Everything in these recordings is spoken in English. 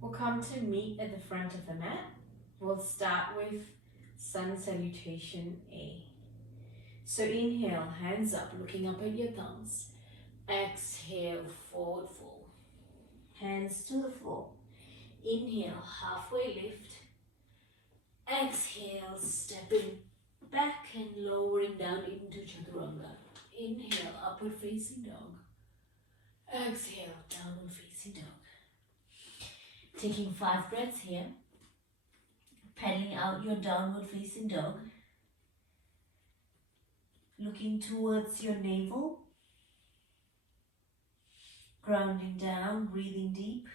We'll come to meet at the front of the mat. We'll start with sun salutation A. So inhale, hands up, looking up at your thumbs. Exhale, forward fold. Hands to the floor. Inhale, halfway lift. Exhale, stepping back and lowering down into chaturanga. Inhale, upward facing dog. Exhale, downward facing dog. Taking 5 breaths here. Pedaling out your downward facing dog. Looking towards your navel. Grounding down, breathing deep.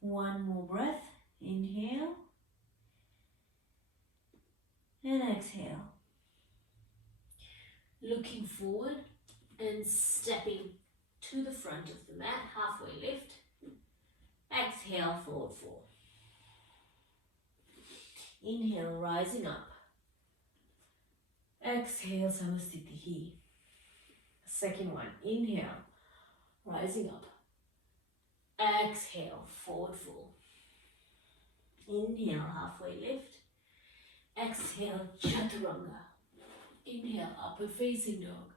One more breath. Inhale. And exhale. Looking forward and stepping to the front of the mat, halfway lift. Exhale, forward fold. Inhale, rising up. Exhale, Samastitihi. Second one, inhale, rising up. Exhale, forward fold. Inhale, halfway lift. Exhale, chaturanga. Inhale, upward facing dog.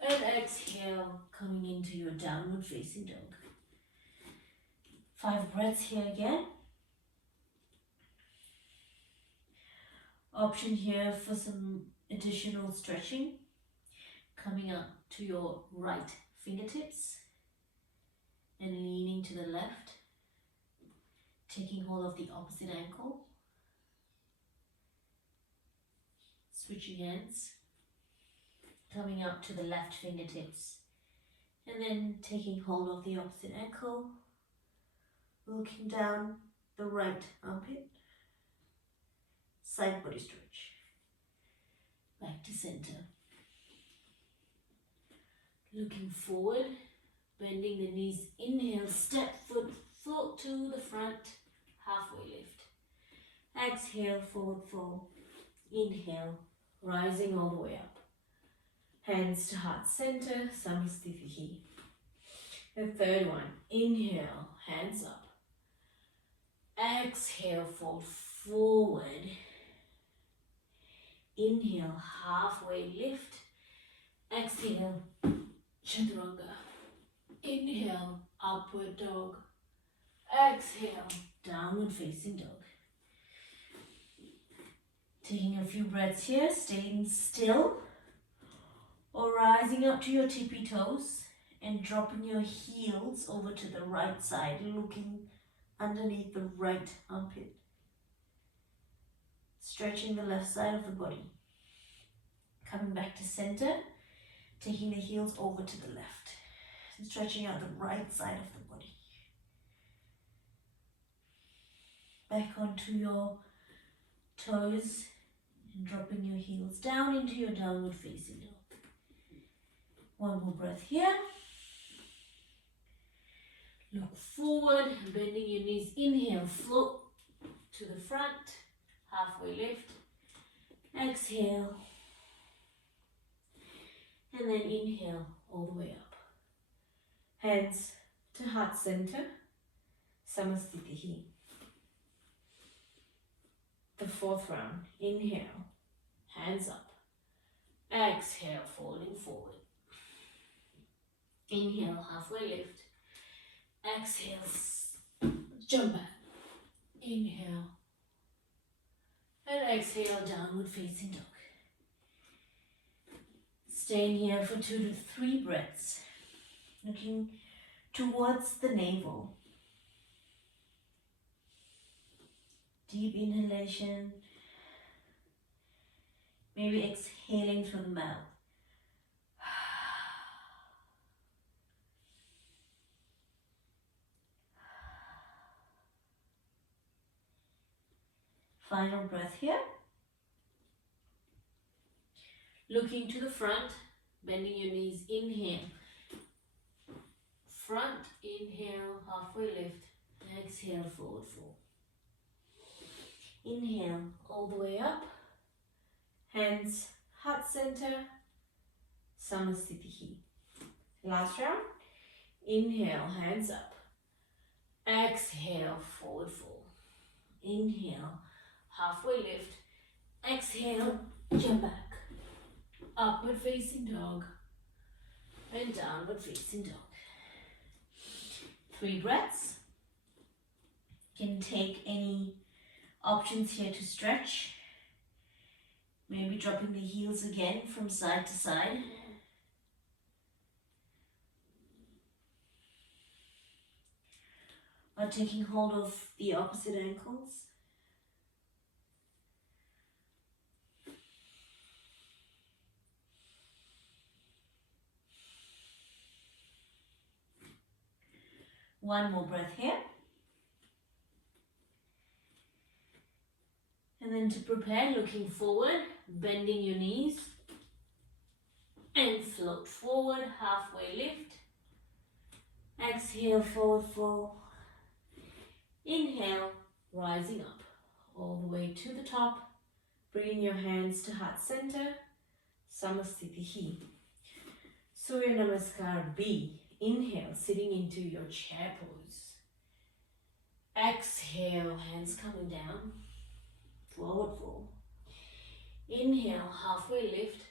And exhale, coming into your downward facing dog. 5 breaths here again. Option here for some additional stretching. Coming up to your right fingertips and leaning to the left. Taking hold of the opposite ankle. Switching hands. Coming up to the left fingertips. And then taking hold of the opposite ankle. Looking down the right armpit. Side body stretch. Back to center. Looking forward. Bending the knees. Inhale, step foot, float to the front. Halfway lift. Exhale, forward fold. Inhale, rising all the way up. Hands to heart center, Samastitihi. The third one, inhale, hands up. Exhale, fold forward. Inhale, halfway lift. Exhale, chaturanga. Inhale, upward dog. Exhale, downward facing dog. Taking a few breaths here, staying still. Or rising up to your tippy toes and dropping your heels over to the right side, looking underneath the right armpit. Stretching the left side of the body. Coming back to center, taking the heels over to the left. And stretching out the right side of the body. Back onto your toes and dropping your heels down into your downward facing dog. One more breath here. Look forward, bending your knees. Inhale, float to the front. Halfway lift. Exhale. And then inhale all the way up. Hands to heart center. Samastitihi. The fourth round. Inhale. Hands up. Exhale, folding forward. Inhale, halfway lift. Exhale, jump back. Inhale. And exhale, downward facing dog. Staying here for 2 to 3 breaths. Looking towards the navel. Deep inhalation. Maybe exhaling through the mouth. Final breath here. Looking to the front, bending your knees. Inhale. Front, inhale, halfway lift. Exhale, forward fold. Inhale all the way up. Hands heart center, Samasthiti. Last round. Inhale, hands up. Exhale, forward fold. Inhale, halfway lift. Exhale, jump back. Upward facing dog and downward facing dog. 3 breaths. You can take any options here to stretch. Maybe dropping the heels again from side to side. Or taking hold of the opposite ankles. One more breath here. And then to prepare, looking forward, bending your knees. And float forward, halfway lift. Exhale, forward fold. Inhale, rising up all the way to the top. Bringing your hands to heart center, Samasthiti. Surya Namaskar B. Inhale, sitting into your chair pose. Exhale, hands coming down, forward fold. Inhale, halfway lift.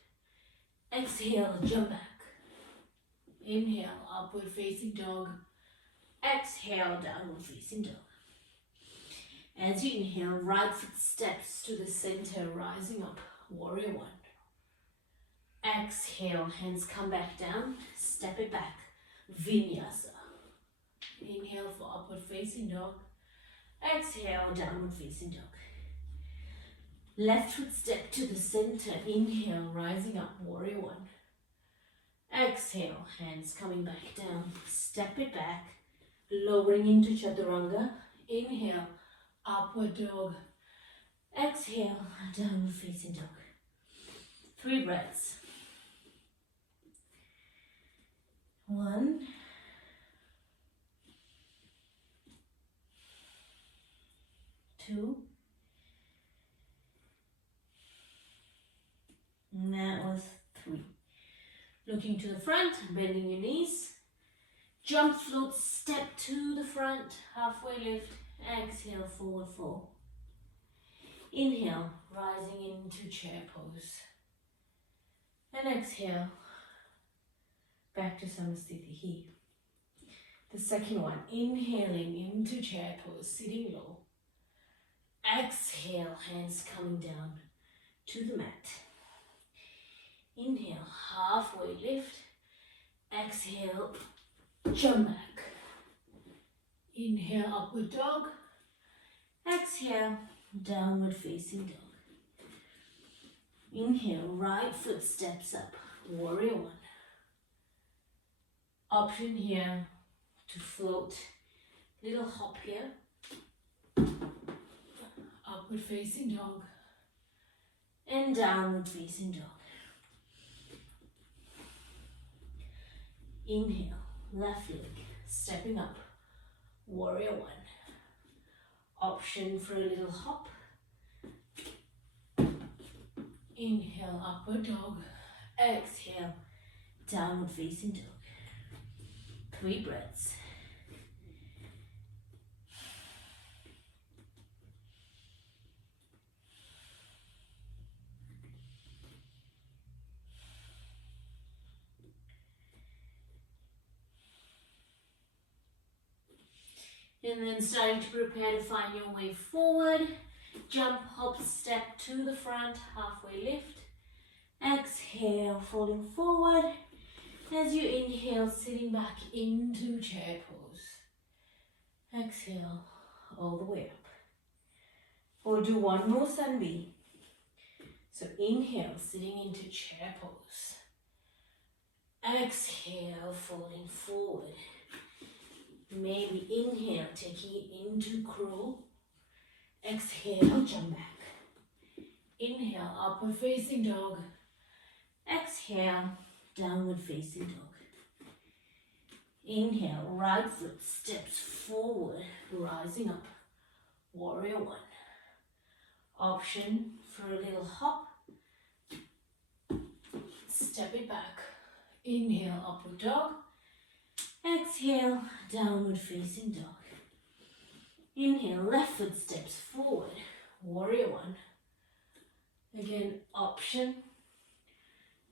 Exhale, jump back. Inhale, upward facing dog. Exhale, downward facing dog. As you inhale, right foot steps to the center, rising up, warrior one. Exhale, hands come back down, step it back, vinyasa. Inhale for upward facing dog. Exhale, downward facing dog. Left foot step to the center, inhale, rising up, warrior one. Exhale, hands coming back down, step it back, lowering into chaturanga. Inhale, upward dog. Exhale, downward facing dog. 3 breaths. 1, 2, and that was 3. Looking to the front, bending your knees. Jump, float, step to the front, halfway lift. Exhale, forward fold. Inhale, rising into chair pose. And exhale, back to Samasthiti. The second one, inhaling into chair pose, sitting low. Exhale, hands coming down to the mat. Inhale, halfway lift. Exhale, jump back. Inhale, upward dog. Exhale, downward facing dog. Inhale, right foot steps up, warrior one. Option here to float, little hop here. Upward facing dog and downward facing dog. Inhale, left leg, stepping up, warrior one. Option for a little hop. Inhale, upward dog. Exhale, downward facing dog. 3 breaths. And then starting to prepare to find your way forward. Jump, hop, step to the front, halfway lift. Exhale, falling forward. As you inhale, sitting back into chair pose. Exhale, all the way up. Or do one more sun B. So inhale, sitting into chair pose. Exhale, falling forward. Maybe inhale, taking it into crow. Exhale, jump back. Inhale, upward facing dog. Exhale, downward facing dog. Inhale, right foot steps forward, rising up. Warrior one. Option for a little hop. Inhale, upward dog. Exhale, downward facing dog. Inhale, left foot steps forward, warrior one. Again, option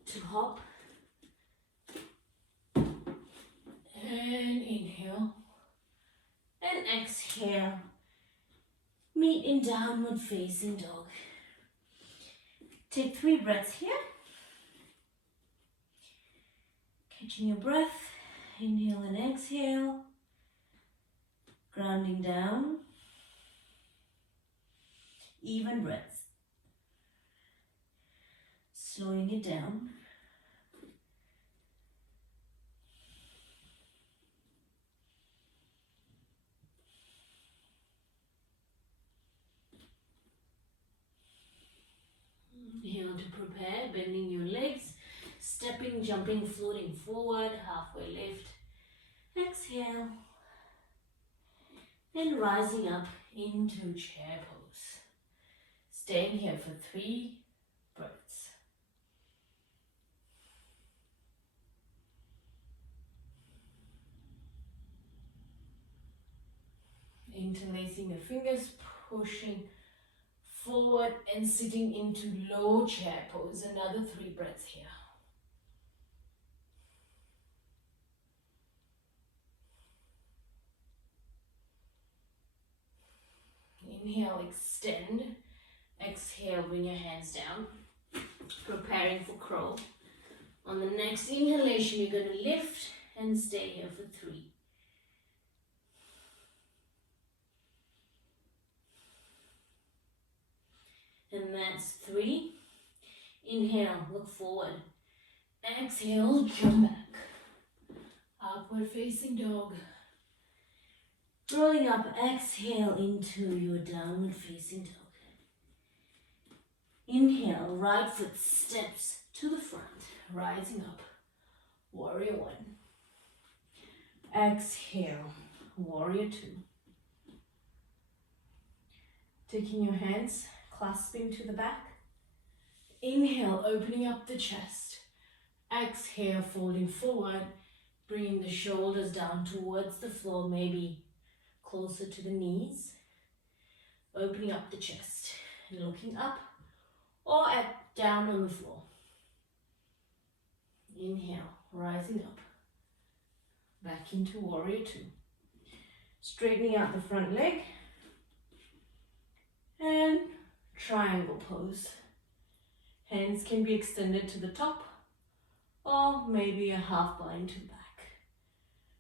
to hop. And inhale. And exhale. Meet in downward facing dog. Take 3 breaths here. Catching your breath. Inhale and exhale. Grounding down. Even breaths. Slowing it down. Inhale to prepare, bending your legs, stepping, jumping, floating forward, halfway lift. Exhale. And rising up into chair pose. Staying here for 3 breaths. Interlacing the fingers, pushing forward and sitting into low chair pose. Another 3 breaths here. Inhale, extend. Exhale, bring your hands down. Preparing for crow. On the next inhalation, you're going to lift and stay here for 3. And that's 3. Inhale, look forward. Exhale, jump back. Upward facing dog. Rolling up, exhale into your downward facing dog. Inhale, right foot steps to the front, rising up. Warrior one. Exhale, warrior two. Taking your hands, clasping to the back. Inhale, opening up the chest. Exhale, folding forward, bringing the shoulders down towards the floor, maybe closer to the knees. Opening up the chest and looking up or down on the floor. Inhale, rising up. Back into warrior two. Straightening out the front leg. And triangle pose. Hands can be extended to the top or maybe a half bind to the back.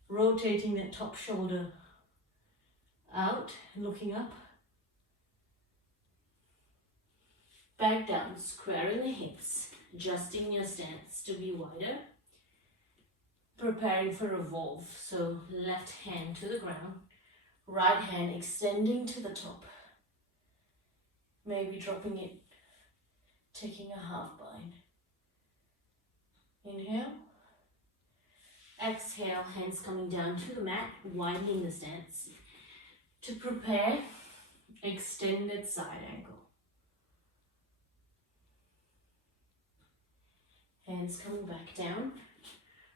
Rotating that top shoulder out, looking up. Back down, squaring the hips, adjusting your stance to be wider. Preparing for revolve, so left hand to the ground, right hand extending to the top. Maybe dropping it, taking a half bind. Inhale. Exhale, hands coming down to the mat, widening the stance. To prepare, extended side angle. Hands coming back down,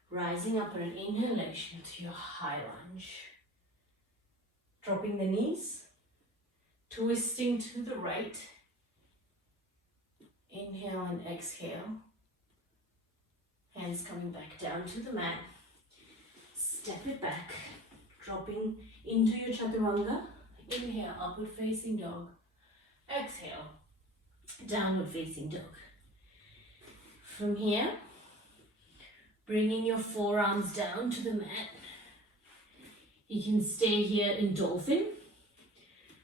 rising up on an inhalation to your high lunge. Dropping the knees, twisting to the right. Inhale and exhale. Hands coming back down to the mat. Step it back, dropping into your chaturanga. Inhale, upward facing dog. Exhale, downward facing dog. From here, bringing your forearms down to the mat. You can stay here in dolphin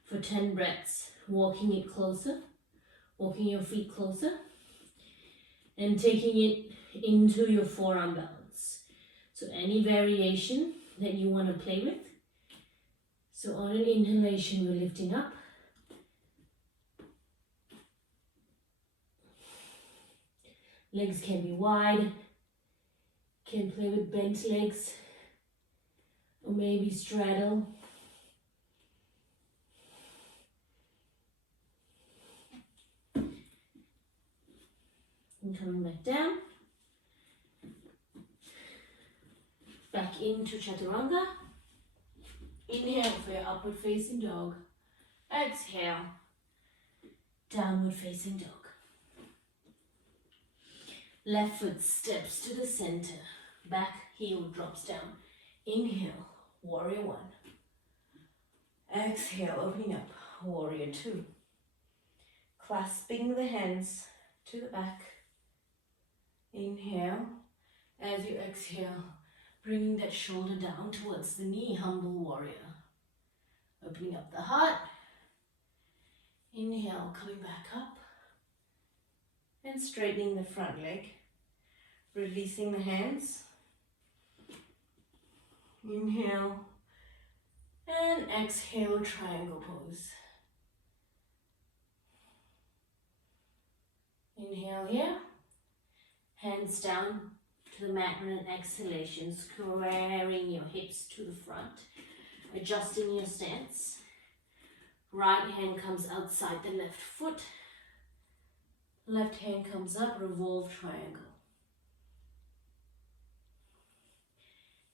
for 10 breaths, walking it closer, walking your feet closer, and taking it into your forearm balance. So any variation that you want to play with. So on an inhalation, we're lifting up. Legs can be wide, can play with bent legs, or maybe straddle. And coming back down. back into chaturanga. Inhale for your upward facing dog. Exhale, downward facing dog. Left foot steps to the center. Back heel drops down. Inhale, warrior one. Exhale, opening up, warrior two. Clasping the hands to the back. Inhale. As you exhale, bringing that shoulder down towards the knee, humble warrior. Opening up the heart. Inhale, coming back up. And straightening the front leg. Releasing the hands. Inhale. And exhale, triangle pose. Inhale here. Hands down to the mat with an exhalation, squaring your hips to the front, adjusting your stance. Right hand comes outside the left foot. Left hand comes up, revolve triangle.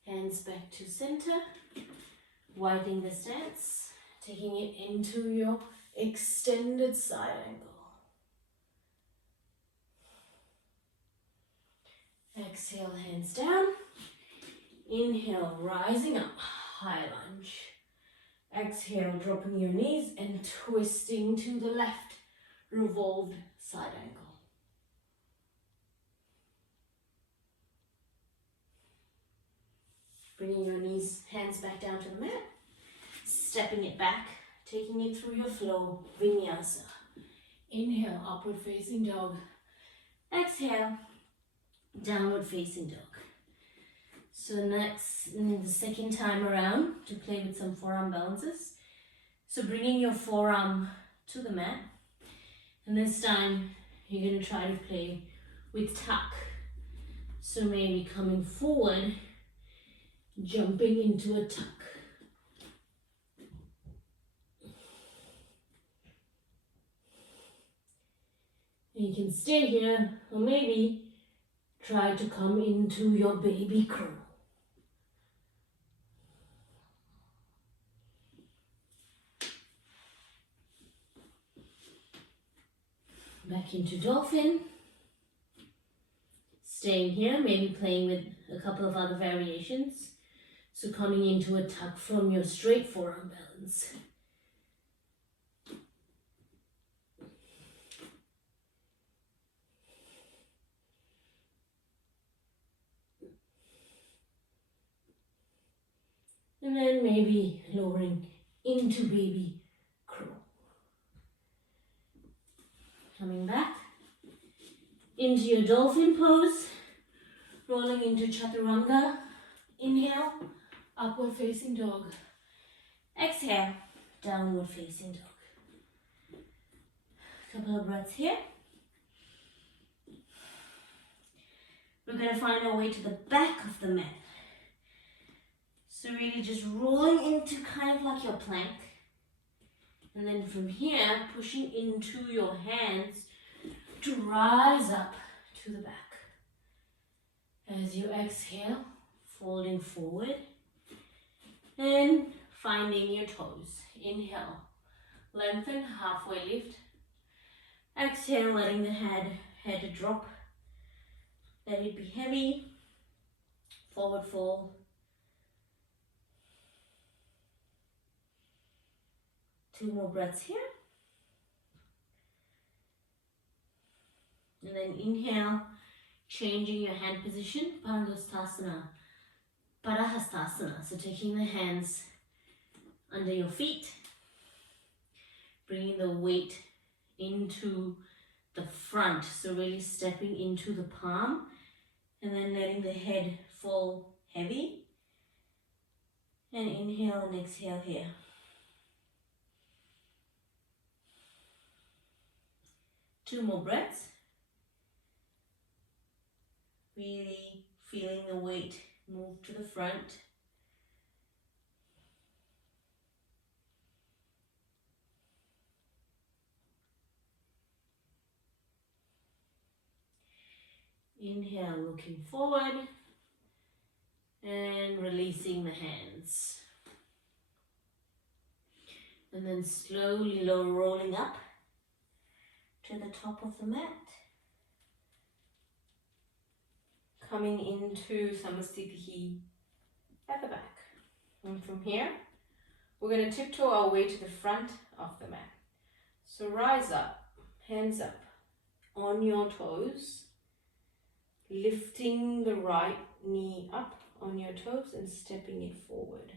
Hands back to center, widening the stance, taking it into your extended side angle. Exhale, hands down. Inhale, rising up, high lunge. Exhale, dropping your knees and twisting to the left, revolved side angle. Bringing your knees, hands back down to the mat. Stepping it back, taking it through your flow, vinyasa. Inhale, upward facing dog. Exhale, downward facing dog. So next, the second time around, to play with some forearm balances. So bringing your forearm to the mat. And this time, you're going to try to play with tuck. So maybe coming forward, jumping into a tuck. And you can stay here, or maybe try to come into your baby crow. Back into dolphin. Staying here, maybe playing with a couple of other variations. So coming into a tuck from your straight forearm balance. And then maybe lowering into baby crow. Coming back into your dolphin pose, rolling into chaturanga. Inhale, upward facing dog. Exhale, downward facing dog. Couple of breaths here. We're going to find our way to the back of the mat. So really just rolling into kind of like your plank. And then from here, pushing into your hands to rise up to the back. As you exhale, folding forward and finding your toes. Inhale, lengthen, halfway lift. Exhale, letting the head drop. Let it be heavy. Forward fold. Two more breaths here. And then inhale, changing your hand position, Parahastasana. So taking the hands under your feet, bringing the weight into the front. So really stepping into the palm and then letting the head fall heavy. And inhale and exhale here. Two more breaths. Really feeling the weight move to the front. Inhale, looking forward. And releasing the hands. And then slowly rolling up to the top of the mat. Coming into Samastitihi at the back. And from here, we're going to tiptoe our way to the front of the mat. So rise up, hands up on your toes, lifting the right knee up on your toes and stepping it forward.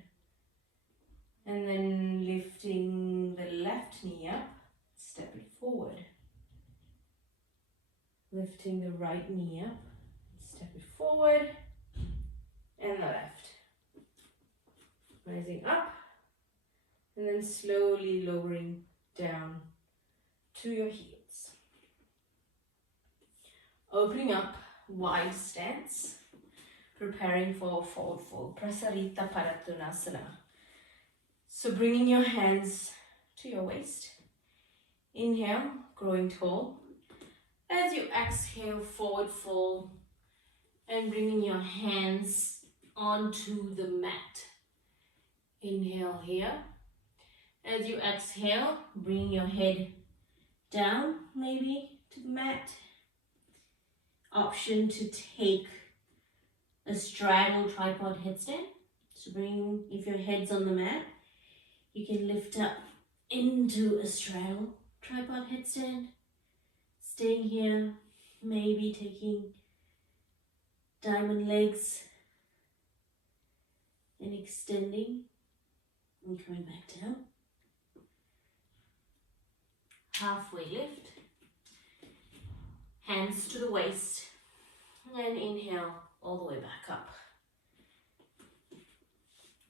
And then lifting the left knee up, step it forward. Lifting the right knee up, step it forward, and the left. Rising up, and then slowly lowering down to your heels. Opening up, wide stance, preparing for forward fold, Prasarita Parattanasana. So bringing your hands to your waist. Inhale, growing tall. As you exhale, forward fold, and bringing your hands onto the mat. Inhale here. As you exhale, bring your head down, maybe to the mat. Option to take a straddle tripod headstand. So if your head's on the mat, you can lift up into a straddle tripod headstand. Staying here, maybe taking diamond legs and extending and coming back down. Halfway lift. Hands to the waist. And inhale all the way back up.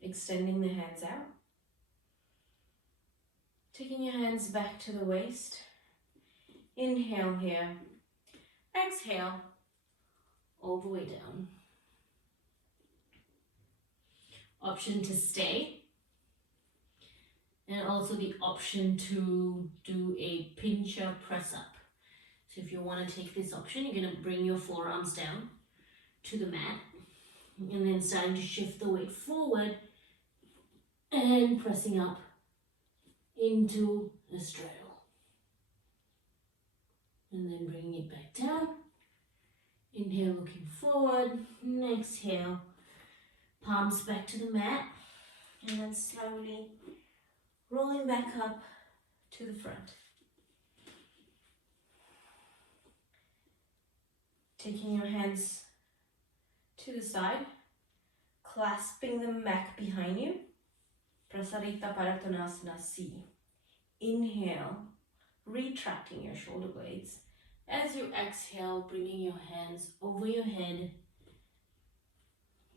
Extending the hands out. Taking your hands back to the waist. Inhale here. Exhale all the way down. Option to stay. And also the option to do a pincher press up. So if you want to take this option, you're going to bring your forearms down to the mat. And then starting to shift the weight forward and pressing up into a straddle. And then bringing it back down. Inhale, looking forward. And exhale, palms back to the mat. And then slowly rolling back up to the front. Taking your hands to the side, clasping the mat behind you. Prasarita Parattanasana C. Inhale, retracting your shoulder blades. As you exhale, bringing your hands over your head,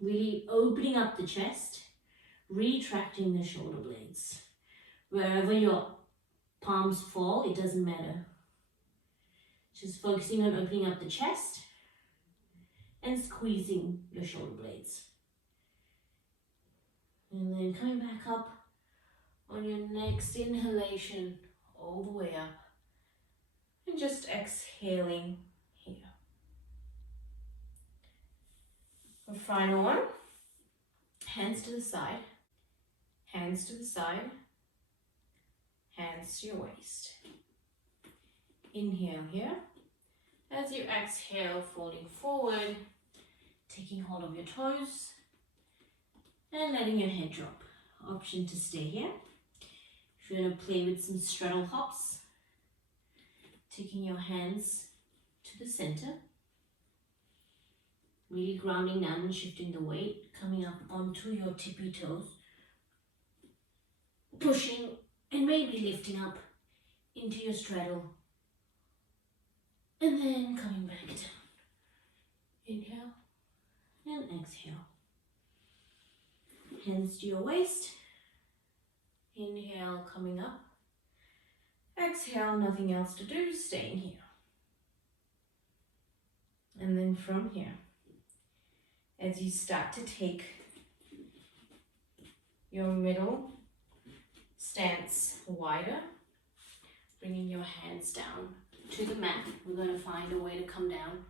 really opening up the chest, retracting the shoulder blades. Wherever your palms fall, it doesn't matter. Just focusing on opening up the chest and squeezing your shoulder blades. And then coming back up on your next inhalation, all the way up. And just exhaling here. The final one. Hands to the side. Hands to the side. Hands to your waist. Inhale here. As you exhale, folding forward, taking hold of your toes and letting your head drop. Option to stay here. If you're going to play with some straddle hops, taking your hands to the center, really grounding down and shifting the weight, coming up onto your tippy toes, pushing and maybe lifting up into your straddle, and then coming back down. Inhale and exhale. Hands to your waist. Inhale, coming up. Exhale, nothing else to do, staying here. And then from here, as you start to take your middle stance wider, bringing your hands down to the mat, we're going to find a way to come down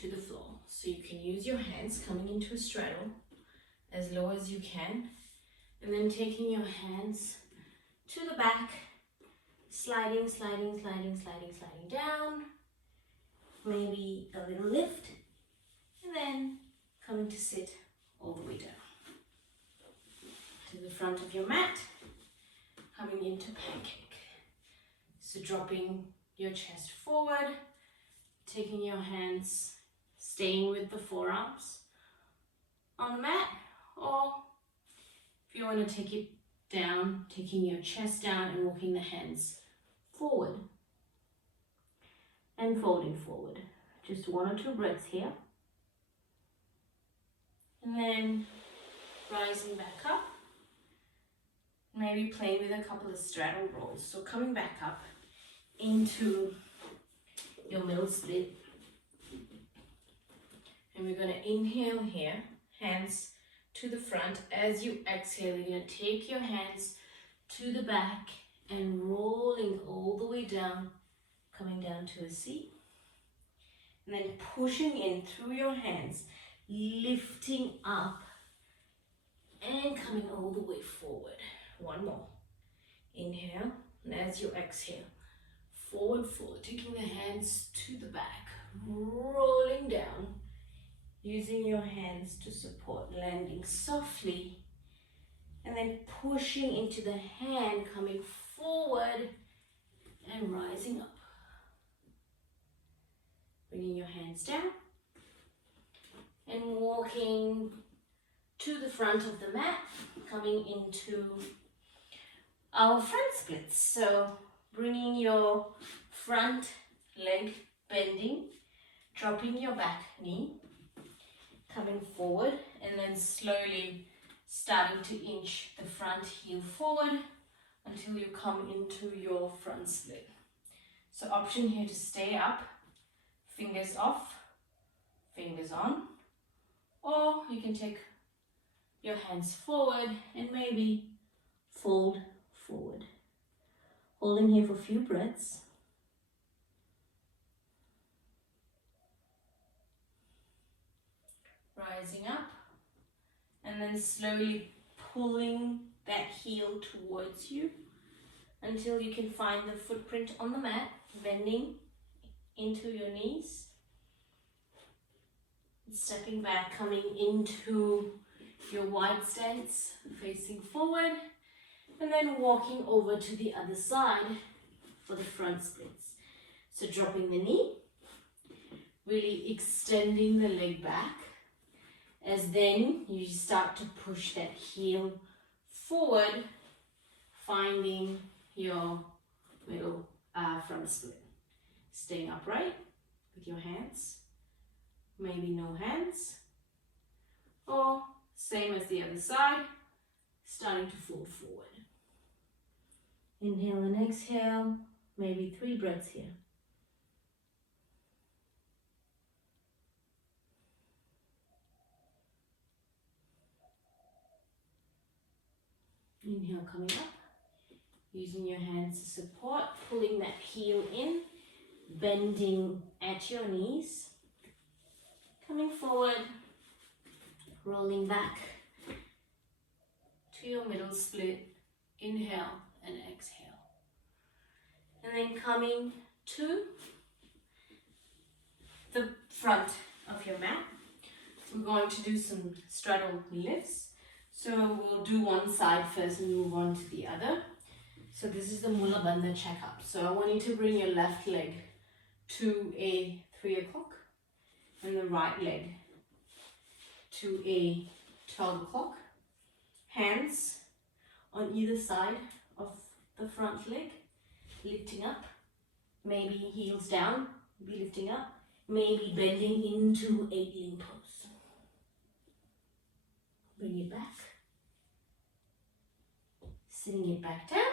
to the floor. So you can use your hands coming into a straddle, as low as you can, and then taking your hands to the back, sliding, sliding, sliding, sliding, sliding down, maybe a little lift, and then coming to sit all the way down to the front of your mat, coming into pancake. So dropping your chest forward, taking your hands, staying with the forearms on the mat, or if you want to take it down, taking your chest down and walking the hands forward and folding forward. Just 1 or 2 breaths here. And then rising back up, maybe playing with a couple of straddle rolls. So coming back up into your middle split. And we're going to inhale here, hands to the front. As you exhale, you're going to take your hands to the back and rolling all the way down, coming down to a seat. And then pushing in through your hands, lifting up and coming all the way forward. 1 more. Inhale, and as you exhale, forward, forward, taking the hands to the back, rolling down, using your hands to support, landing softly, and then pushing into the hand, coming forward and rising up. Bringing your hands down and walking to the front of the mat, coming into our front splits. So bringing your front leg bending, dropping your back knee, coming forward, and then slowly starting to inch the front heel forward until you come into your front split. So option here to stay up, fingers off, fingers on, or you can take your hands forward and maybe fold forward. Holding here for a few breaths. Rising up and then slowly pulling that heel towards you until you can find the footprint on the mat, bending into your knees. Stepping back, coming into your wide stance, facing forward, and then walking over to the other side for the front splits. So dropping the knee, really extending the leg back, as then you start to push that heel forward, finding your middle front split. Staying upright with your hands, maybe no hands, or same as the other side, starting to fold forward. Inhale and exhale, maybe 3 breaths here. Inhale, coming up, using your hands to support, pulling that heel in, bending at your knees, coming forward, rolling back to your middle split, inhale and exhale. And then coming to the front of your mat, we're going to do some straddle lifts. So we'll do one side first and move on to the other. So this is the Mula Bandha checkup. So I want you to bring your left leg to a 3 o'clock and the right leg to a 12 o'clock. Hands on either side of the front leg, lifting up, maybe heels down, be lifting up, maybe bending into a yin pose. Bring it back, sitting it back down,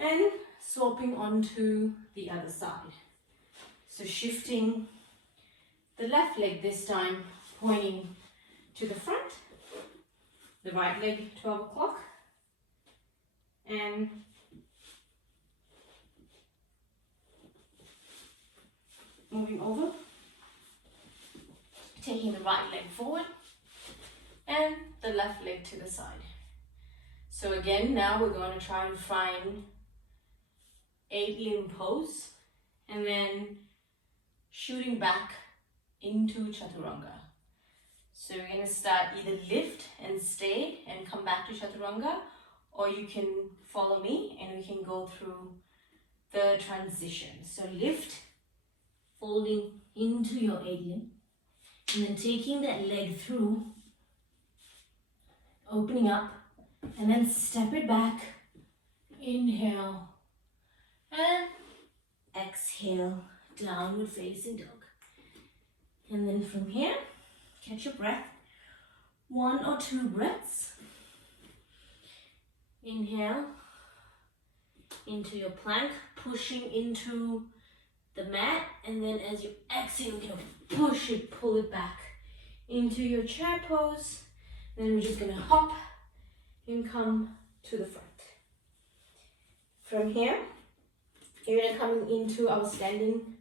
and swapping onto the other side. So shifting the left leg this time, pointing to the front, the right leg 12 o'clock, and moving over, taking the right leg forward, and the left leg to the side. So again, now we're going to try to find 8-limb pose and then shooting back into chaturanga. So you're going to start either lift and stay and come back to chaturanga, or you can follow me and we can go through the transition. So lift, folding into your 8-limb, and then taking that leg through, opening up, and then step it back. Inhale and exhale, downward facing dog. And then from here, catch your breath, 1 or 2 breaths. Inhale into your plank, pushing into the mat, and then as you exhale, you're going to push it, pull it back into your chair pose. Then we're just going to hop and come to the front. From here, you're going to come into our standing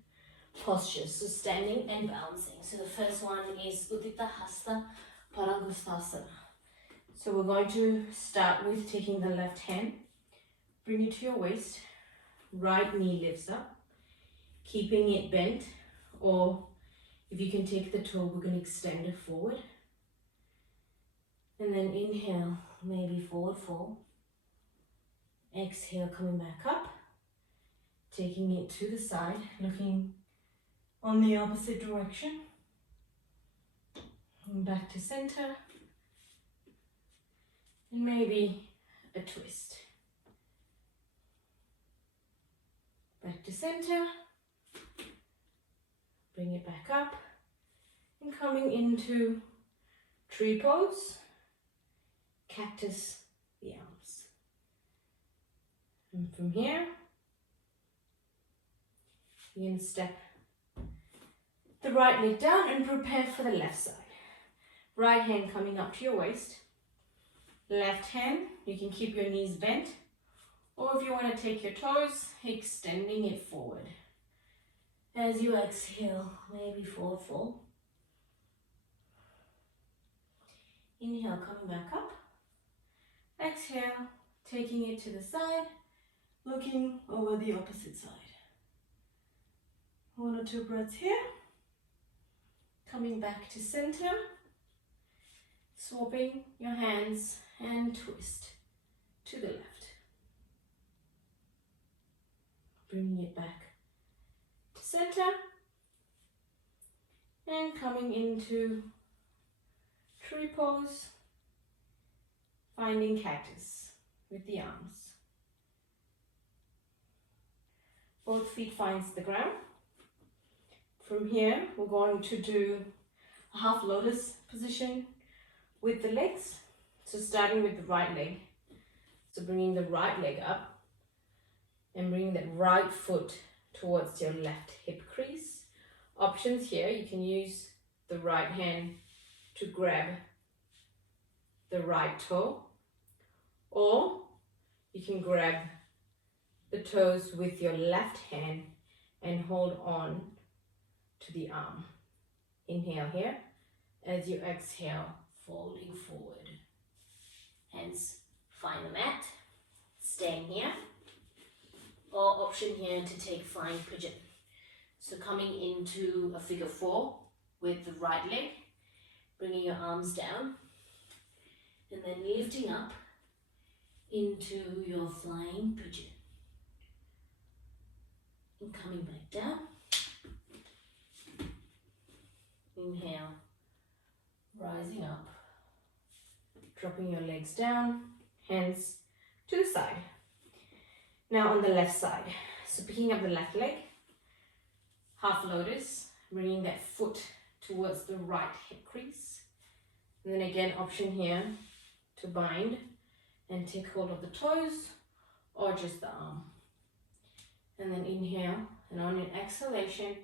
postures, so standing and balancing. So the first one is Uddita Hasta Parangusthasana. So we're going to start with taking the left hand, bring it to your waist, right knee lifts up, keeping it bent, or if you can take the toe, we're going to extend it forward. And then inhale, maybe forward fold. Exhale, coming back up, taking it to the side, looking on the opposite direction. And back to center. And maybe a twist. Back to center. Bring it back up. And coming into tree pose. Cactus the arms. And from here, you're going to step the right leg down and prepare for the left side. Right hand coming up to your waist. Left hand, you can keep your knees bent, or if you want to take your toes, extending it forward. As you exhale, maybe forward fold. Inhale, coming back up. Exhale, taking it to the side, looking over the opposite side. 1 or 2 breaths here. Coming back to center. Swapping your hands and twist to the left. Bringing it back to center. And coming into tree pose. Finding cactus with the arms. Both feet finds the ground. From here, we're going to do a half lotus position with the legs. So starting with the right leg. So bringing the right leg up and bringing that right foot towards your left hip crease. Options here, you can use the right hand to grab the right toe, or you can grab the toes with your left hand and hold on to the arm. Inhale here. As you exhale, folding forward. Hence, find the mat, staying here, or option here to take flying pigeon. So coming into a figure 4 with the right leg, bringing your arms down, and then lifting up into your flying pigeon. And coming back down. Inhale, rising up, dropping your legs down, hands to the side. Now on the left side, so picking up the left leg, half lotus, bringing that foot towards the right hip crease. And then again, option here to bind and take hold of the toes or just the arm. And then inhale, and on your exhalation,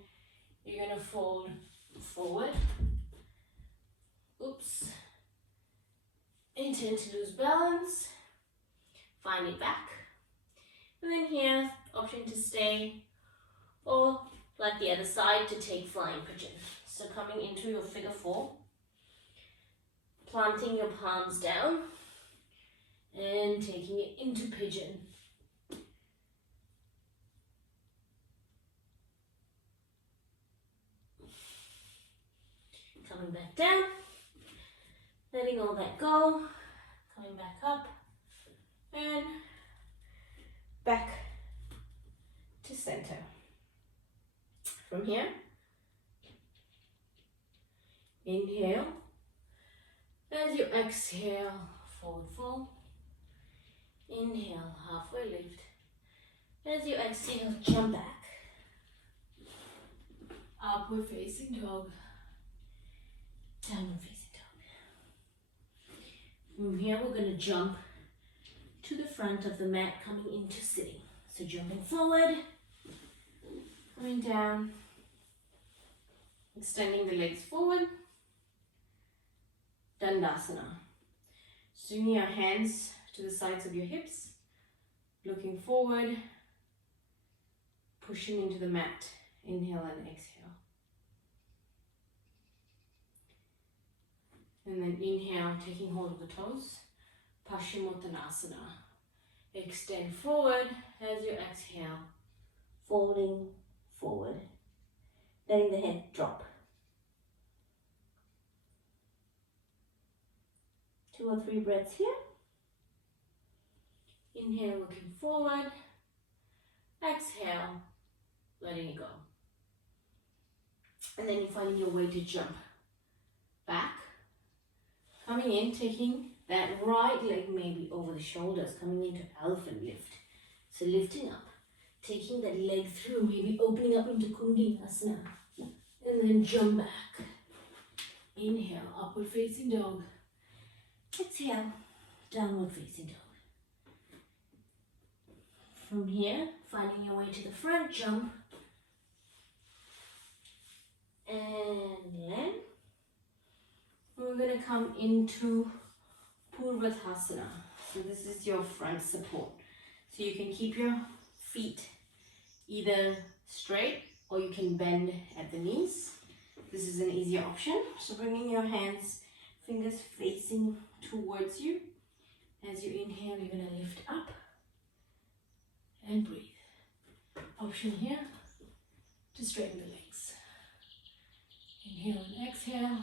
you're going to fold forward. Oops. Intend to lose balance. Find it back. And then here, option to stay, or like the other side, to take flying pigeon. So coming into your figure 4, planting your palms down and taking it into pigeon. Coming back down, letting all that go, coming back up and back to center. From here, inhale. As you exhale, forward fold. Inhale, halfway lift. As you exhale, jump back. Upward facing dog. Downward facing dog. From here, we're going to jump to the front of the mat, coming into sitting. So jumping forward, coming down, extending the legs forward. Dandasana. Swinging your hands to the sides of your hips, looking forward, pushing into the mat. Inhale and exhale. And then inhale, taking hold of the toes, Paschimottanasana. Extend forward as you exhale, folding forward, letting the head drop. 2 or 3 breaths here. Inhale, looking forward. Exhale, letting it go. And then you're finding your way to jump back. Coming in, taking that right leg maybe over the shoulders, coming into elephant lift. So lifting up, taking that leg through, maybe opening up into Kundalini, and then jump back. Inhale, upward facing dog. Exhale, downward facing dog. From here, finding your way to the front, jump and land. We're going to come into Purvasthasana. So this is your front support. So you can keep your feet either straight or you can bend at the knees. This is an easier option. So bringing your hands, fingers facing towards you. As you inhale, you're going to lift up and breathe. Option here to straighten the legs. Inhale and exhale.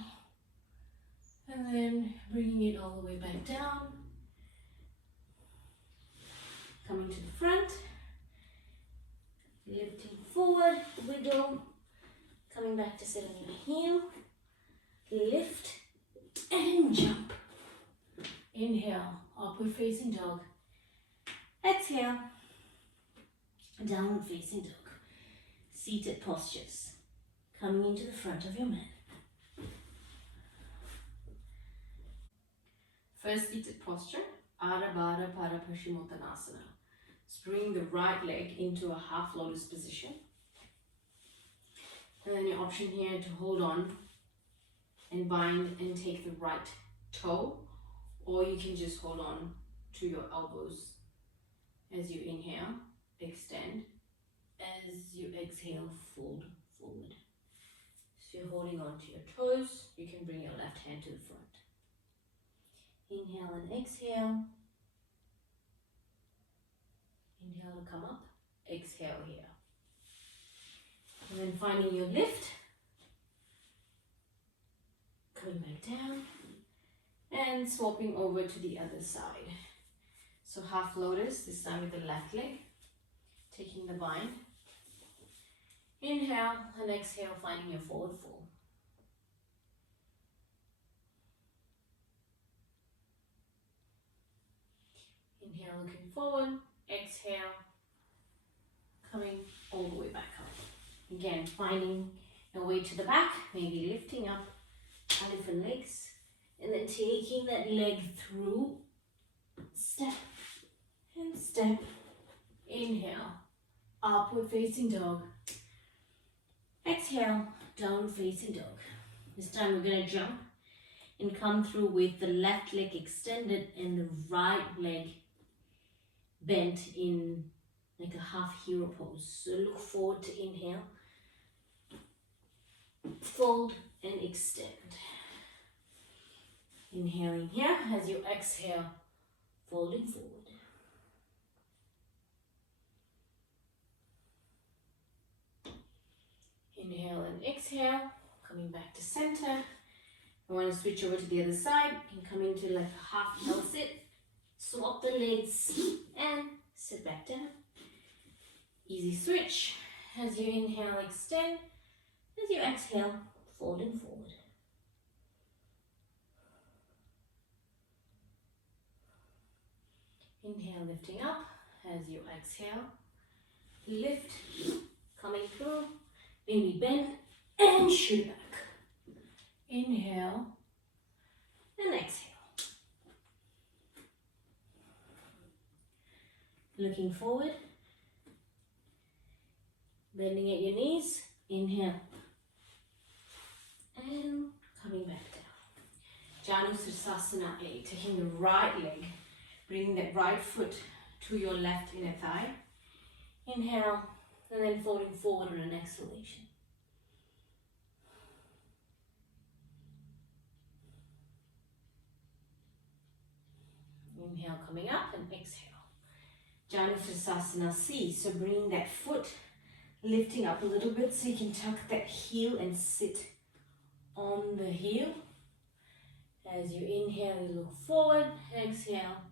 And then bringing it all the way back down. Coming to the front. Lifting forward, wiggle. Coming back to sit on your heel. Lift and jump. Inhale, upward facing dog. Exhale, downward facing dog. Seated postures. Coming into the front of your mat. First seated posture, Adha Baddha Pada Paschimottanasana. Bring the right leg into a half lotus position. And then your option here to hold on and bind and take the right toe, or you can just hold on to your elbows as you inhale, extend, as you exhale, fold forward. So you're holding on to your toes, you can bring your left hand to the front. Inhale and exhale. Inhale to come up, exhale here. And then finding your lift, coming back down, and swapping over to the other side. So half lotus, this time with the left leg, taking the bind. Inhale and exhale, finding your forward fold. Inhale, looking forward, exhale, coming all the way back up. Again, finding your way to the back, maybe lifting up elephant legs, and then taking that leg through, step and step. Inhale, upward facing dog. Exhale, downward facing dog. This time we're going to jump and come through with the left leg extended and the right leg bent in like a half hero pose. So look forward to inhale, fold and extend. Inhaling here as you exhale, folding forward. Inhale and exhale, coming back to center. I want to switch over to the other side and come into like a half L sit. Swap the legs and sit back down. Easy switch. As you inhale, extend. As you exhale, folding forward. Inhale, lifting up. As you exhale, lift, coming through. Maybe bend and shoot back. Inhale and exhale. Looking forward. Bending at your knees. Inhale. And coming back down. Janusirsasana A. Taking the right leg. Bringing that right foot to your left inner thigh. Inhale. And then folding forward on an exhalation. Inhale, coming up and exhale. Janusirsasana C. So bringing that foot, lifting up a little bit so you can tuck that heel and sit on the heel. As you inhale, you look forward. Exhale,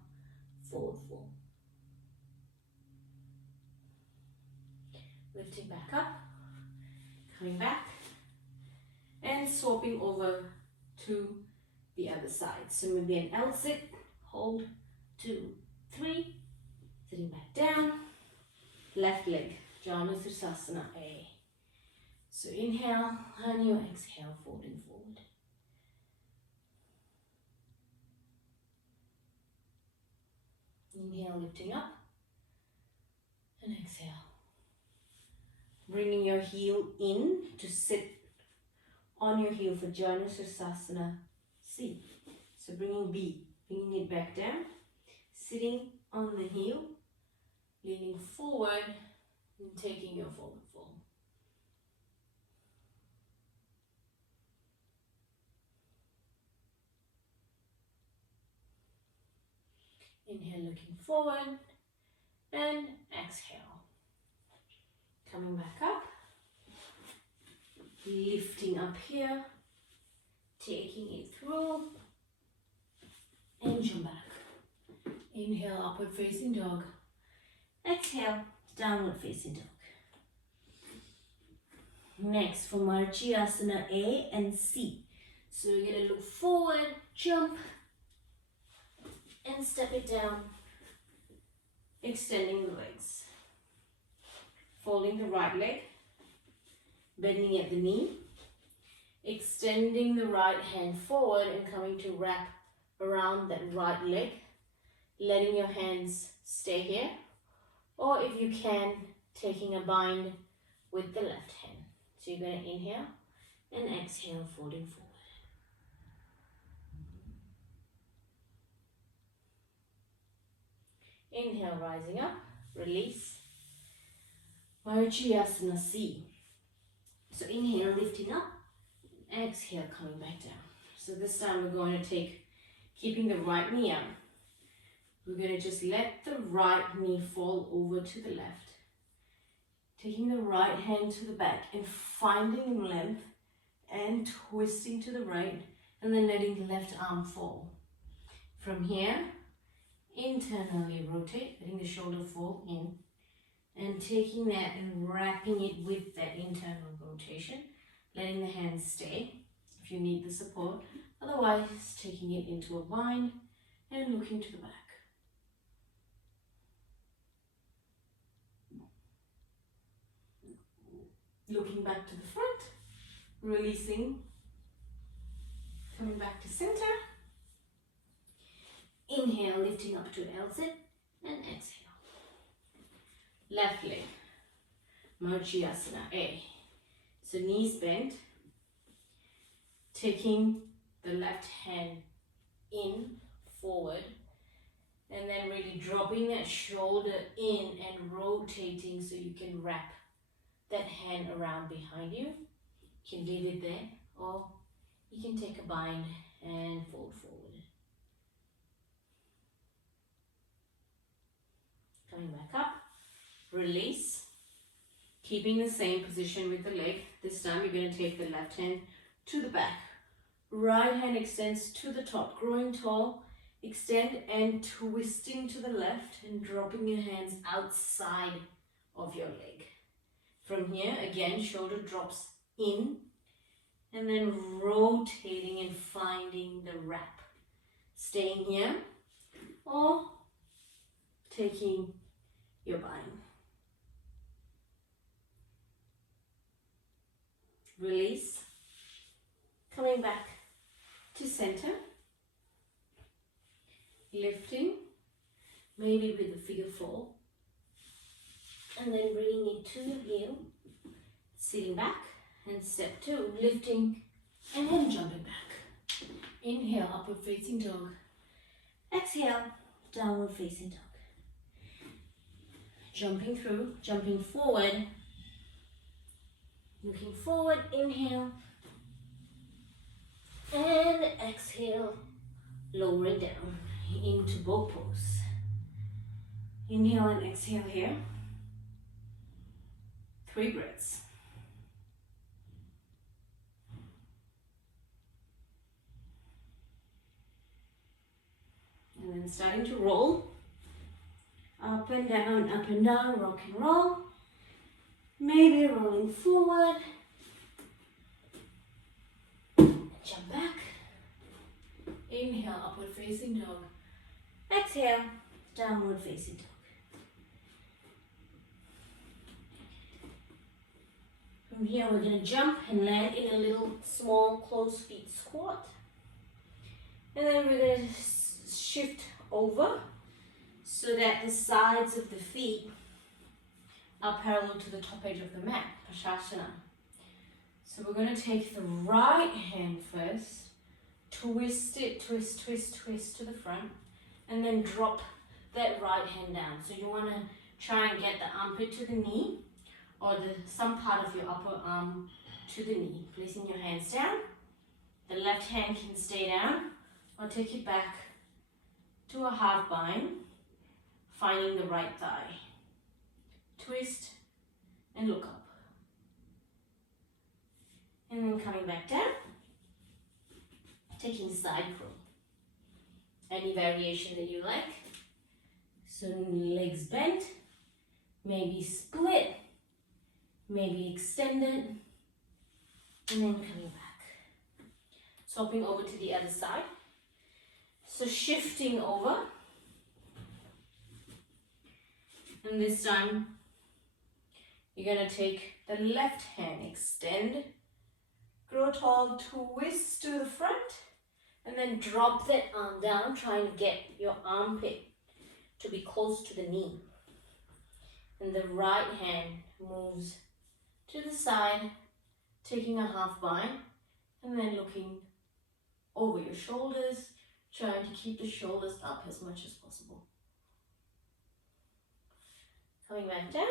forward fold. Lifting back up, coming back, and swapping over to the other side. So maybe an L sit, hold, 2, 3, sitting back down, left leg, Janusirsasana A. So inhale, and you exhale, folding forward. Inhale, lifting up, and exhale. Bringing your heel in to sit on your heel for Janusirsasana C. So bringing B, bringing it back down, sitting on the heel, leaning forward and taking your forward fold. Inhale, looking forward, and exhale. Coming back up, lifting up here, taking it through, and jump back. Inhale, upward facing dog. Exhale, downward facing dog. Next, for Marchiyasana A and C. So you're going to look forward, jump, and step it down, extending the legs. Folding the right leg, bending at the knee, extending the right hand forward and coming to wrap around that right leg, letting your hands stay here, or if you can, taking a bind with the left hand. So you're going to inhale and exhale, folding forward. Inhale, rising up, release. Marchiyasana C. So inhale, lifting up, exhale, coming back down. So this time we're going to take, keeping the right knee up, we're going to just let the right knee fall over to the left. Taking the right hand to the back and finding length and twisting to the right and then letting the left arm fall. From here, internally rotate, letting the shoulder fall in. And taking that and wrapping it with that internal rotation, letting the hands stay if you need the support. Otherwise, taking it into a bind and looking to the back. Looking back to the front, releasing, coming back to center. Inhale, lifting up to L sit and exhale. Left leg, Marchiyasana A. So knees bent, taking the left hand in, forward, and then really dropping that shoulder in and rotating so you can wrap that hand around behind you. You can leave it there, or you can take a bind and fold forward. Coming back up. Release. Keeping the same position with the leg. This time you're going to take the left hand to the back. Right hand extends to the top, growing tall. Extend and twisting to the left and dropping your hands outside of your leg. From here, again, shoulder drops in and then rotating and finding the wrap. Staying here or taking your bind. Release. Coming back to center. Lifting, maybe with a figure four. And then bringing it to your heel. Sitting back and step two. Lifting and then jumping back. Inhale, upward facing dog. Exhale, downward facing dog. Jumping through, jumping forward. Looking forward, inhale. And exhale, lowering down into boat pose. Inhale and exhale here. 3 breaths. And then starting to roll. Up and down, rock and roll. Maybe rolling forward. Jump back. Inhale, upward facing dog. Exhale, downward facing dog. From here, we're going to jump and land in a little small closed feet squat. And then we're going to shift over so that the sides of the feet are parallel to the top edge of the mat, Prashasana. So we're going to take the right hand first, twist it, twist to the front, and then drop that right hand down. So you want to try and get the armpit to the knee, or some part of your upper arm to the knee. Placing your hands down. The left hand can stay down, or take it back to a half bind, finding the right thigh. Twist and look up. And then coming back down, taking side crow. Any variation that you like. So legs bent, maybe split, maybe extended, and then coming back. Swapping over to the other side. So shifting over. And this time, you're going to take the left hand, extend, grow tall, twist to the front, and then drop that arm down, trying to get your armpit to be close to the knee. And the right hand moves to the side, taking a half bind, and then looking over your shoulders, trying to keep the shoulders up as much as possible. Coming back down.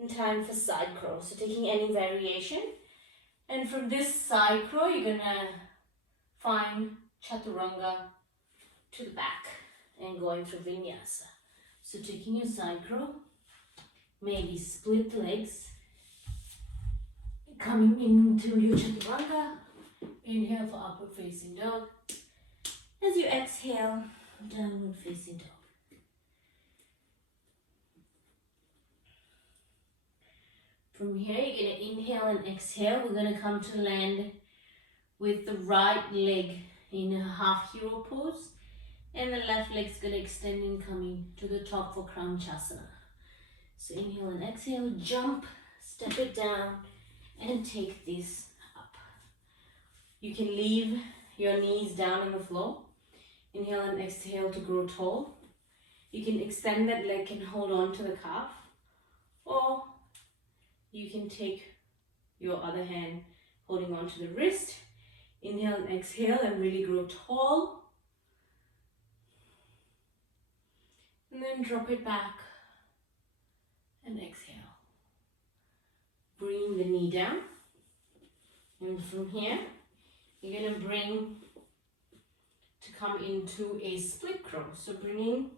And time for side crow. So taking any variation. And from this side crow, you're going to find chaturanga to the back and going through vinyasa. So taking your side crow, maybe split legs, coming into your chaturanga. Inhale for upward facing dog. As you exhale, downward facing dog. From here, you're going to inhale and exhale. We're going to come to land with the right leg in a half hero pose. And the left leg's going to extend and coming to the top for Crown Chasana. So inhale and exhale, jump, step it down, and take this up. You can leave your knees down on the floor. Inhale and exhale to grow tall. You can extend that leg and hold on to the calf. Or you can take your other hand holding on to the wrist. Inhale and exhale and really grow tall. And then drop it back and exhale. Bring the knee down. And from here, you're going to bring to come into a split crow. So bringing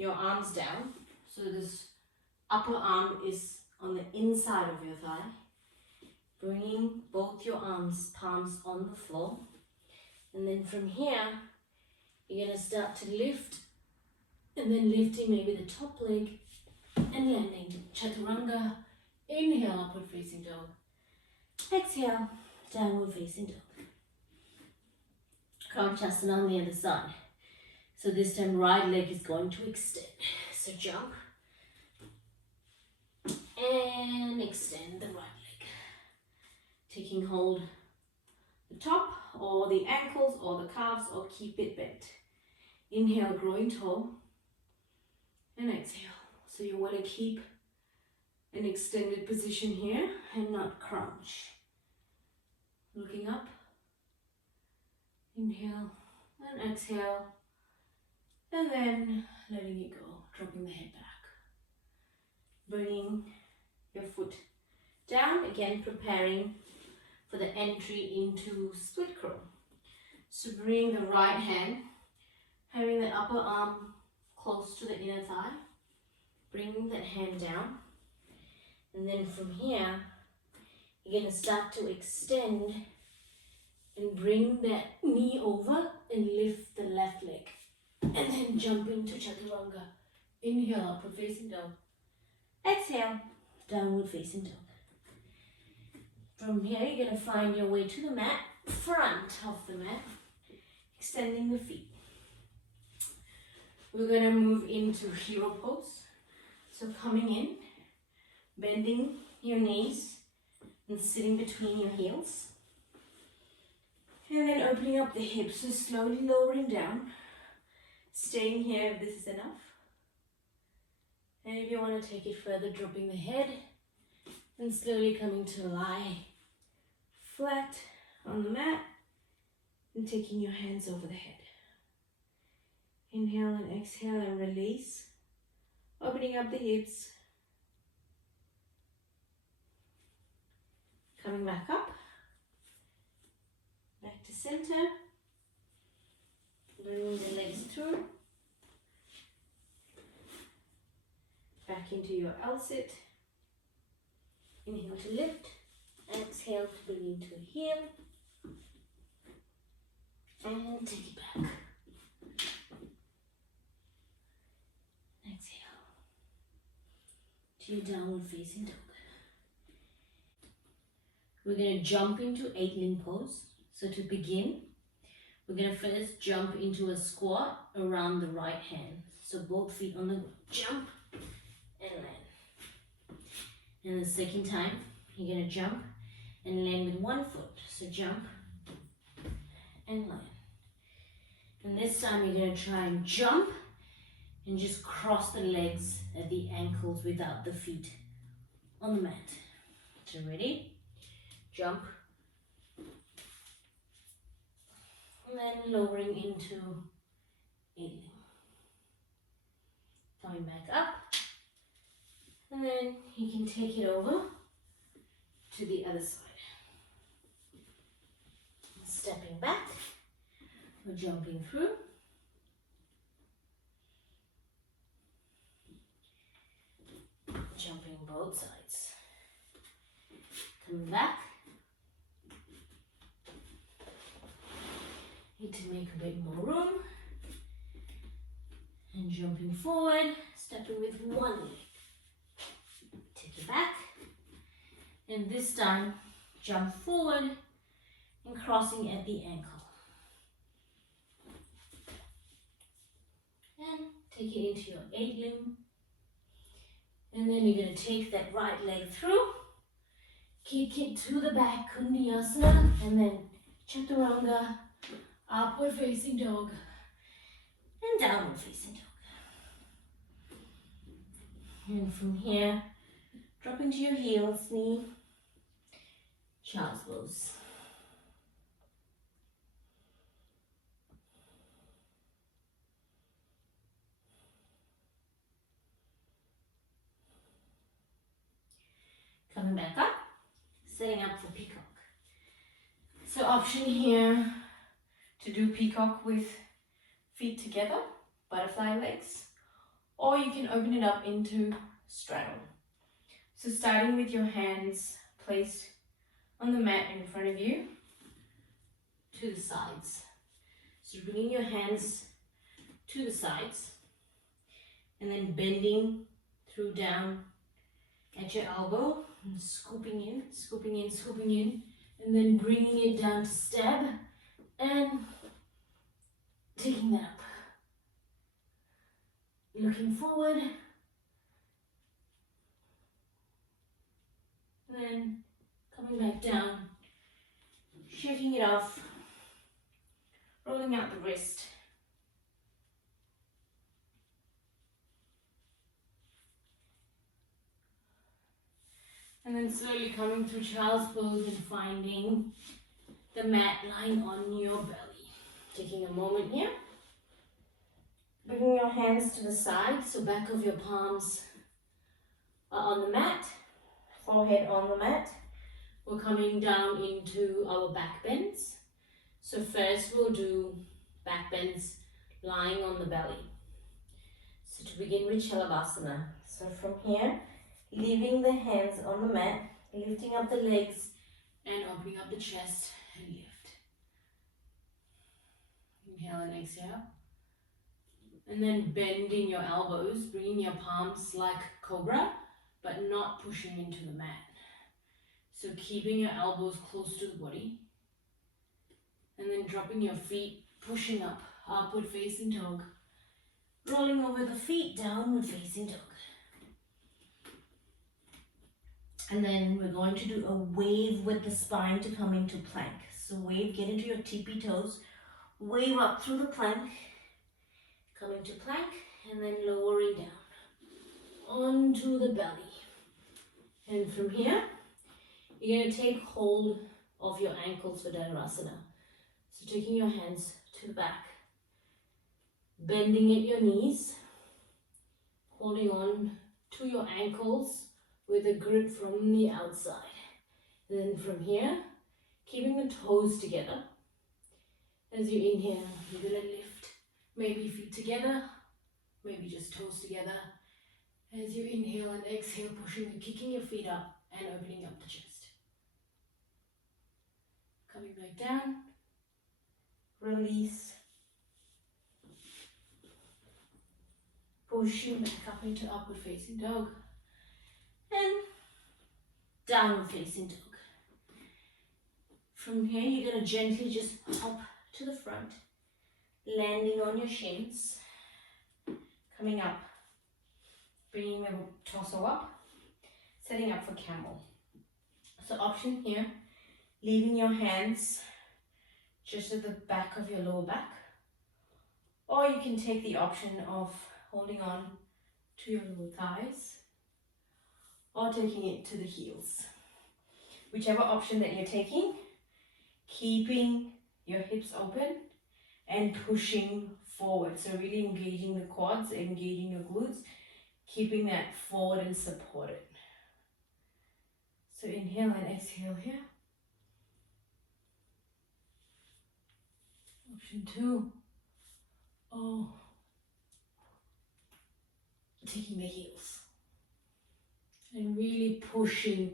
your arms down. So this upper arm is on the inside of your thigh. Bringing both your arms, palms on the floor. And then from here, you're going to start to lift. And then lifting maybe the top leg and landing. Chaturanga. Inhale, upward facing dog. Exhale, downward facing dog. Crouchasana on the other side. So this time right leg is going to extend. So jump. And extend the right leg. Taking hold the top or the ankles or the calves or keep it bent. Inhale, growing tall. And exhale. So you want to keep an extended position here and not crouch. Looking up. Inhale and exhale. And then letting it go. Dropping the head back. Bringing your foot down. Again, preparing for the entry into split crow. So bring the right hand, having the upper arm close to the inner thigh. Bringing that hand down. And then from here, you're going to start to extend and bring that knee over and lift the left leg. And then jump into Chaturanga. Inhale, upward facing dog. Exhale, downward facing dog. From here, you're going to find your way to the mat, front of the mat, extending the feet. We're going to move into hero pose. So coming in, bending your knees and sitting between your heels. And then opening up the hips, so slowly lowering down. Staying here if this is enough. And if you want to take it further, dropping the head and slowly coming to lie flat on the mat and taking your hands over the head. Inhale and exhale and release. Opening up the hips. Coming back up. Back to center. Bringing the legs through. Back into your L-sit. Inhale to lift. Exhale to bring into a heel. And take it back. Exhale. To your downward facing dog. We're going to jump into 8-limb pose. So to begin, we're going to first jump into a squat around the right hand. So both feet on the ground. Jump and land. And the second time, you're going to jump and land with one foot. So jump and land. And this time you're going to try and jump and just cross the legs at the ankles without the feet on the mat. So ready? Jump. And then lowering into 8-limb. Coming back up. And then you can take it over to the other side. Stepping back or jumping through. Jumping both sides. Coming back. Need to make a bit more room. And jumping forward, stepping with one leg. Take it back. And this time, jump forward and crossing at the ankle. And take it into your 8-limb. And then you're going to take that right leg through. Kick it to the back, Kundiyasana. And then Chaturanga, upward facing dog. And downward facing dog. And from here, dropping to your heels, knee, child's pose. Coming back up, setting up for peacock. So option here to do peacock with feet together, butterfly legs, or you can open it up into straddle. So starting with your hands placed on the mat in front of you to the sides. So bringing your hands to the sides and then bending through down at your elbow and scooping in, scooping in, scooping in, and then bringing it down to stab and taking that up. Looking forward, and then coming back down, shaking it off, rolling out the wrist. And then slowly coming through child's pose and finding the mat lying on your belly. Taking a moment here. Bringing your hands to the side, so back of your palms are on the mat, forehead on the mat. We're coming down into our back bends. So first we'll do back bends lying on the belly. So to begin with Shalavasana. So from here, leaving the hands on the mat, lifting up the legs and opening up the chest and lift. Inhale and exhale. And then bending your elbows, bringing your palms like cobra, but not pushing into the mat. So keeping your elbows close to the body. And then dropping your feet, pushing up, upward facing dog. Rolling over the feet, downward facing dog. And then we're going to do a wave with the spine to come into plank. So wave, get into your tippy toes, wave up through the plank, come into plank, and then lowering down onto the belly. And from here, you're going to take hold of your ankles for Dhanurasana. So taking your hands to the back, bending at your knees, holding on to your ankles with a grip from the outside. And then from here, keeping the toes together. As you inhale, you're going to lift. Maybe feet together, maybe just toes together. As you inhale and exhale, pushing and kicking your feet up and opening up the chest. Coming back down, release. Pushing back up into upward facing dog. And downward facing dog. From here, you're going to gently just hop to the front, landing on your shins, coming up, bringing the torso up, setting up for camel. So option here, leaving your hands just at the back of your lower back, or you can take the option of holding on to your lower thighs, or taking it to the heels. Whichever option that you're taking, keeping your hips open and pushing forward. So really engaging the quads, engaging your glutes, keeping that forward and supported. So inhale and exhale here. Option 2. Oh, taking the heels. And really pushing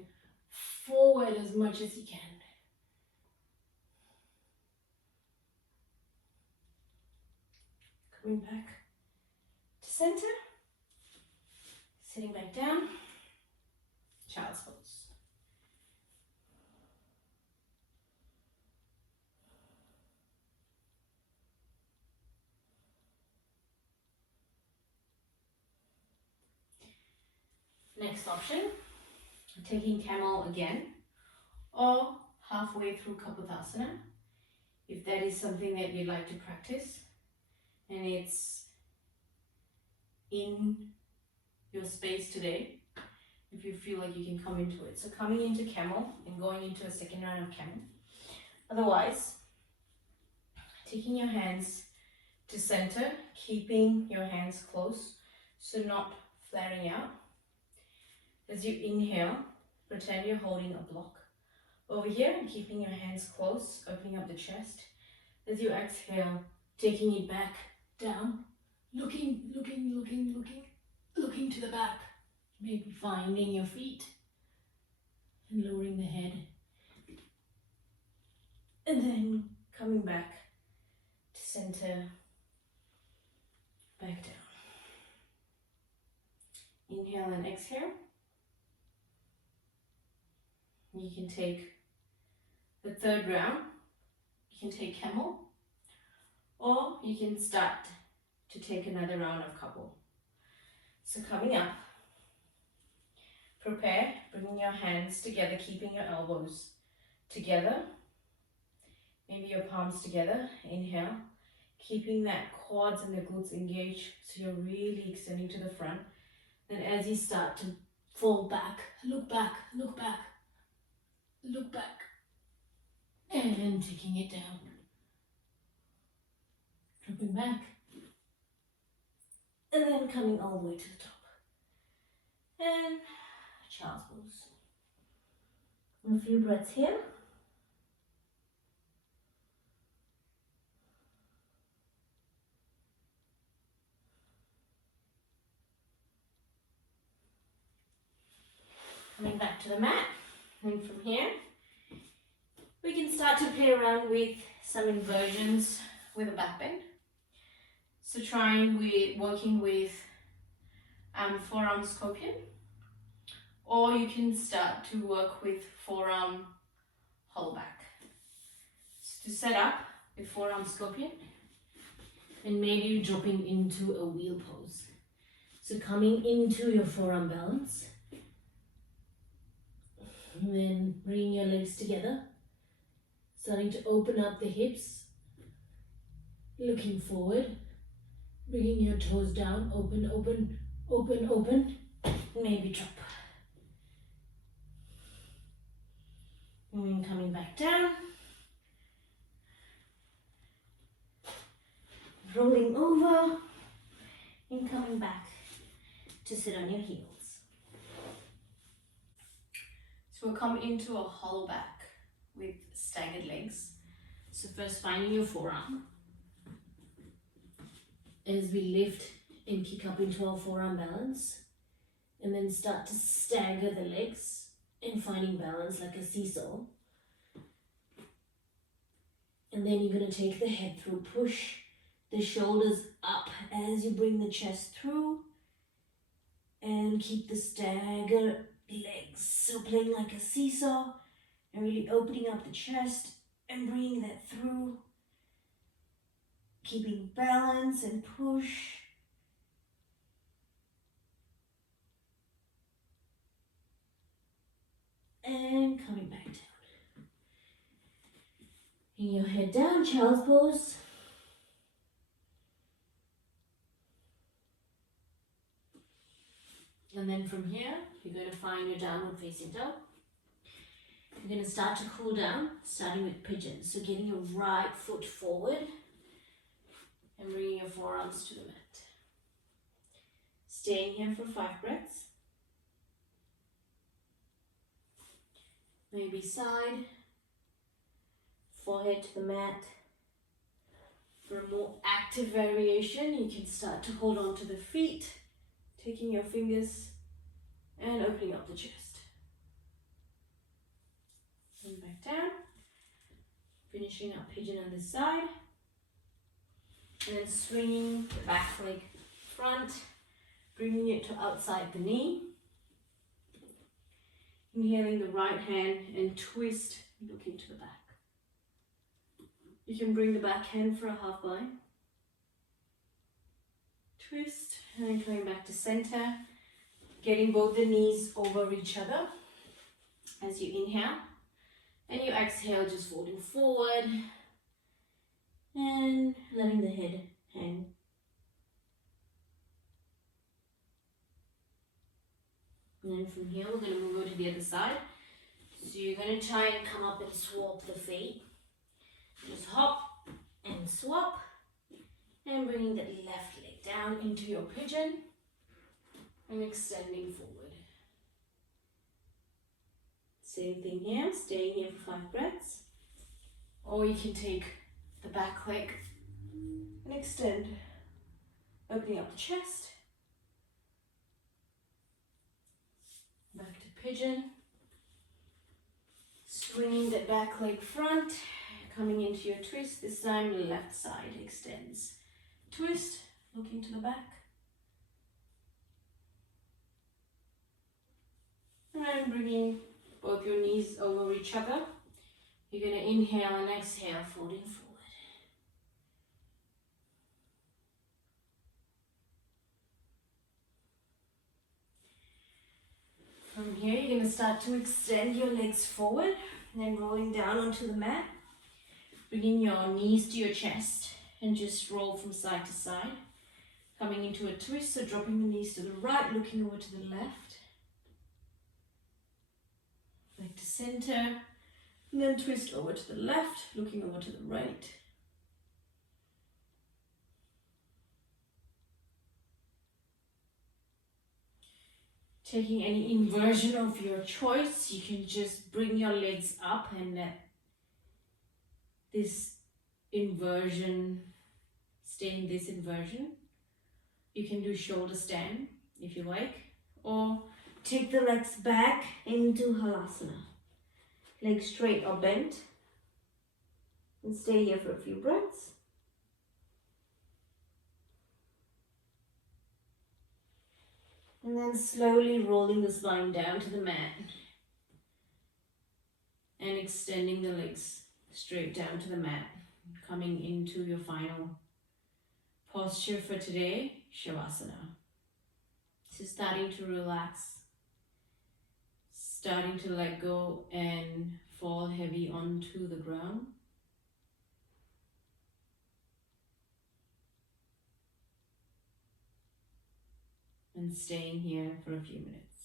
forward as much as you can. Coming back to center. Sitting back down. Child's pose. Next option, taking camel again, or halfway through Kapotasana, if that is something that you'd like to practice, and it's in your space today, if you feel like you can come into it. So coming into camel and going into a second round of camel. Otherwise, taking your hands to center, keeping your hands close, so not flaring out. As you inhale, pretend you're holding a block over here and keeping your hands close, opening up the chest. As you exhale, taking it back down, looking, looking to the back, maybe finding your feet and lowering the head. And then coming back to center, back down. Inhale and exhale. You can take the third round. You can take camel, or you can start to take another round of couple. So coming up, prepare, bringing your hands together, keeping your elbows together, maybe your palms together. Inhale, keeping that quads and the glutes engaged, so you're really extending to the front. And as you start to fall back, look back, look back, look back, and taking it down. Dropping back, and then coming all the way to the top. And child's pose. A few breaths here. Coming back to the mat, and from here, we can start to play around with some inversions with a back bend. So trying with working with forearm scorpion, or you can start to work with forearm hollow back. So to set up with forearm scorpion, and maybe dropping into a wheel pose. So coming into your forearm balance, and then bringing your legs together, starting to open up the hips, looking forward, bringing your toes down, open, open, open, open, maybe drop. And then coming back down, rolling over, and coming back to sit on your heels. So we'll come into a hollow back with staggered legs. So first finding your forearm. As we lift and kick up into our forearm balance, and then start to stagger the legs and finding balance like a seesaw. And then you're going to take the head through, push the shoulders up as you bring the chest through, and keep the stagger legs. So playing like a seesaw and really opening up the chest and bringing that through, keeping balance and push. And coming back down. Bring your head down, child's pose. And then from here, you're going to find your downward facing dog. You're going to start to cool down, starting with pigeon. So getting your right foot forward and bringing your forearms to the mat. Staying here for 5 breaths. Maybe side, forehead to the mat. For a more active variation, you can start to hold on to the feet, taking your fingers and opening up the chest. And back down, finishing up pigeon on this side, and then swinging the back leg front, bringing it to outside the knee. Inhaling the right hand and twist, looking to the back. You can bring the back hand for a half bind. Twist, and then coming back to center, getting both the knees over each other as you inhale. And you exhale, just folding forward and letting the head hang. And then from here, we're going to move over to the other side. So you're going to try and come up and swap the feet. Just hop and swap. And bringing the left leg down into your pigeon. And extending forward. Same thing here, staying here for 5 breaths. Or you can take the back leg and extend. Opening up the chest. Back to pigeon. Swinging the back leg front, coming into your twist. This time left side extends. Twist, looking to the back. And bringing both your knees over each other. You're going to inhale and exhale, folding forward. From here, you're going to start to extend your legs forward, and then rolling down onto the mat. Bringing your knees to your chest and just roll from side to side. Coming into a twist, so dropping the knees to the right, looking over to the left. Back to center, and then twist over to the left, looking over to the right. Taking any inversion of your choice, you can just bring your legs up and let this inversion stay in this inversion. You can do shoulder stand if you like, or take the legs back into Halasana. Legs straight or bent. And stay here for a few breaths. And then slowly rolling the spine down to the mat. And extending the legs straight down to the mat. Coming into your final posture for today, Shavasana. So starting to relax. Starting to let go and fall heavy onto the ground. And staying here for a few minutes.